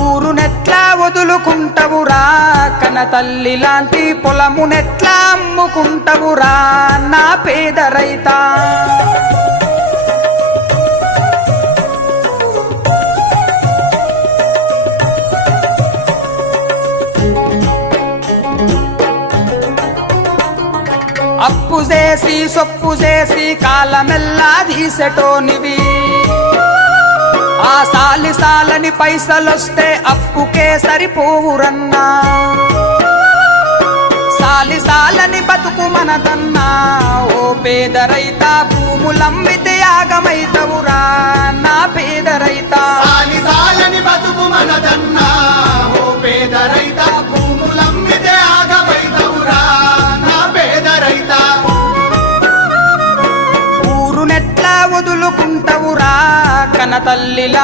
ఊరునెట్లా వదులుకుంటవురా, కన తల్లి లాంటి పొలమునెట్లా అమ్ముకుంటవురా నా పేద రైతా. అప్పు చేసి సొప్పు చేసి కాలమెల్లా తీసెటోనివి, ఆ సాలి సాలని పైసలొస్తే అప్పుకే సరిపోవురన్నా. సాలి సాలని బతుకు మనదన్నా, ఓ పేద రైతా భూములమ్మితే యాగమైతవురా నా పేద రైతా.